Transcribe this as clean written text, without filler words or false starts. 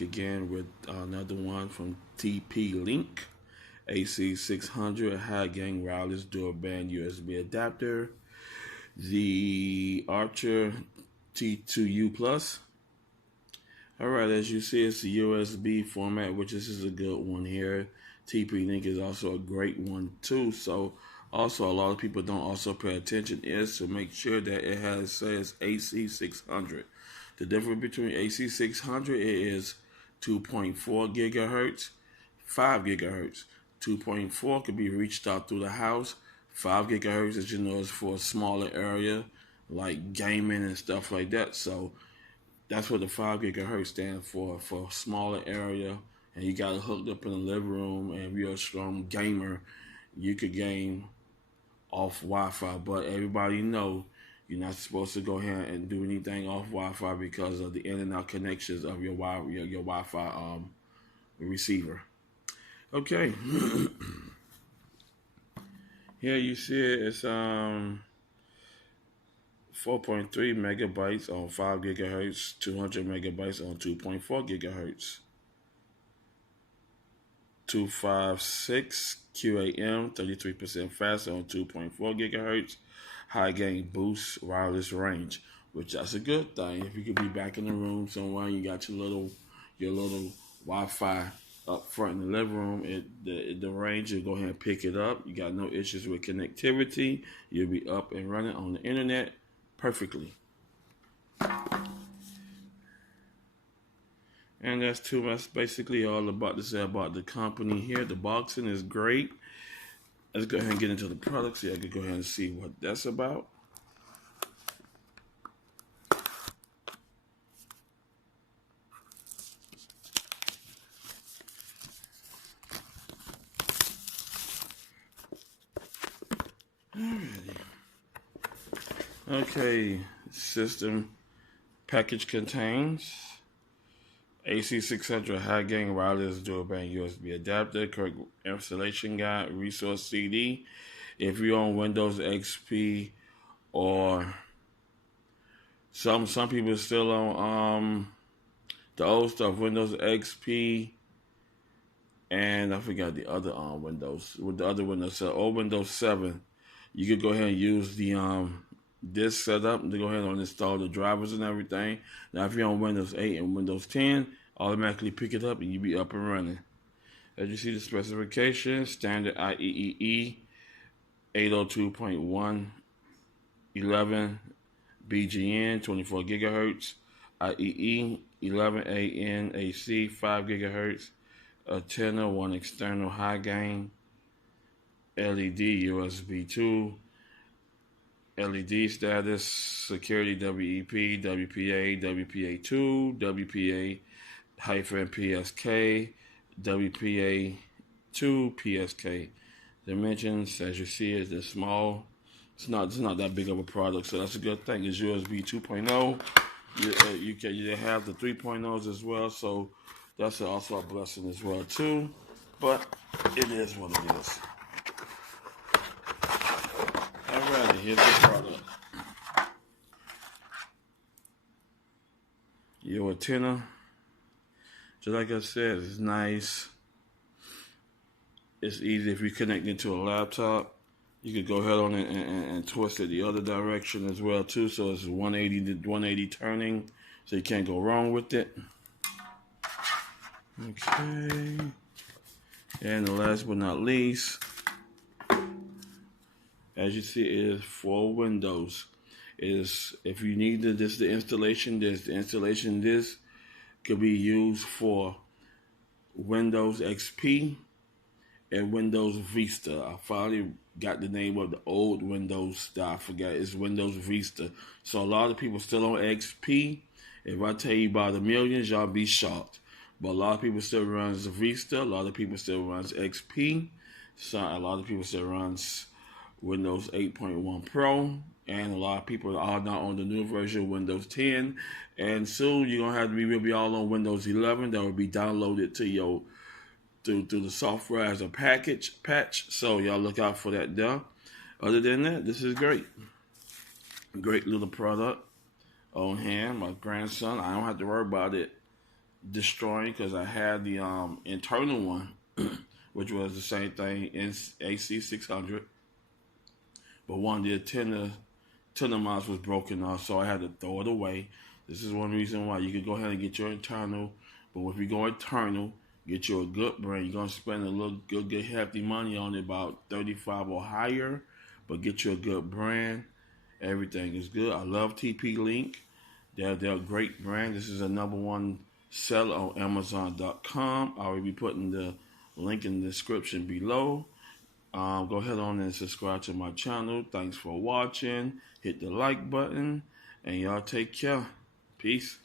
back again with another one from TP-Link. AC600 high gain wireless dual band USB adapter. The Archer T2U Plus. Alright, as you see, it's a USB format, which this is a good one here. TP-Link is also a great one too. So also a lot of people don't also pay attention is to make sure that it says AC600. The difference between AC600 is 2.4 gigahertz, 5 gigahertz. 2.4 can be reached out through the house. 5 gigahertz, as you know, is for a smaller area like gaming and stuff like that. So that's what the 5 gigahertz stands for a smaller area. And you got it hooked up in the living room. And if you're a strong gamer, you could game off Wi-Fi. But everybody know you're not supposed to go ahead and do anything off Wi-Fi because of the in and out connections of your Wi-Fi receiver. Okay. Here you see it. It's 4.3 megabytes on 5 gigahertz, 200 megabytes on 2.4 gigahertz. 256 QAM, 33% faster on 2.4 gigahertz. High gain boost wireless range, which that's a good thing. If you could be back in the room somewhere, you got your little Wi-Fi up front in the living room, the range, you go ahead and pick it up. You got no issues with connectivity. You'll be up and running on the internet perfectly. And that's basically all about to say about the company here. The boxing is great. Let's go ahead and get into the products. So I can go ahead and see what that's about. Alrighty. Okay, system package contains AC600 high gain wireless dual band USB adapter, correct installation guide, resource CD. If you're on Windows XP or some people still on the old stuff, Windows XP, and I forgot the other Windows with the other Windows, so old Windows 7. You could go ahead and use the this setup to go ahead and install the drivers and everything. Now, if you're on Windows 8 and Windows 10, automatically pick it up and you'll be up and running. As you see the specifications, standard IEEE 802.111 BGN, 24 gigahertz, IEE 11AN AC, 5 gigahertz, antenna, 1 external high gain, LED, USB 2, LED status, security WEP, WPA, WPA2, WPA-PSK, WPA2, PSK. Dimensions, as you see, is small. It's not that big of a product, so that's a good thing. It's USB 2.0. You have the 3.0s as well, so that's also a blessing as well too. But it is what it is. Alrighty, here's the product. Your antenna, just like I said, it's nice. It's easy if you connect it to a laptop. You could go ahead on it and twist it the other direction as well too. So it's 180 turning, so you can't go wrong with it. Okay. And the last but not least, as you see, it is for Windows. If you need the installation disc, the installation disc could be used for Windows XP and Windows Vista. I finally got the name of the old Windows that I forgot. It's Windows Vista. So a lot of people still on XP. If I tell you about the millions, y'all be shocked. But a lot of people still runs Vista. A lot of people still runs XP. So a lot of people still runs Windows 8.1 Pro, and a lot of people are now on the new version of Windows 10, and soon you're gonna have to we'll be all on Windows 11. That will be downloaded to your through the software as a patch. So y'all look out for that there. Other than that, this is great little product on hand. My grandson, I don't have to worry about it destroying because I had the internal one, which was the same thing in AC600, but one of the tender mounts was broken off, so I had to throw it away. This is one reason why you can go ahead and get your internal, but if you go internal, get you a good brand. You're gonna spend a little good hefty money on it, about 35 or higher, but get you a good brand. Everything is good. I love TP Link. They're a great brand. This is a #1 seller on Amazon.com. I will be putting the link in the description below. Go ahead on and subscribe to my channel. Thanks for watching. Hit the like button, and y'all take care. Peace.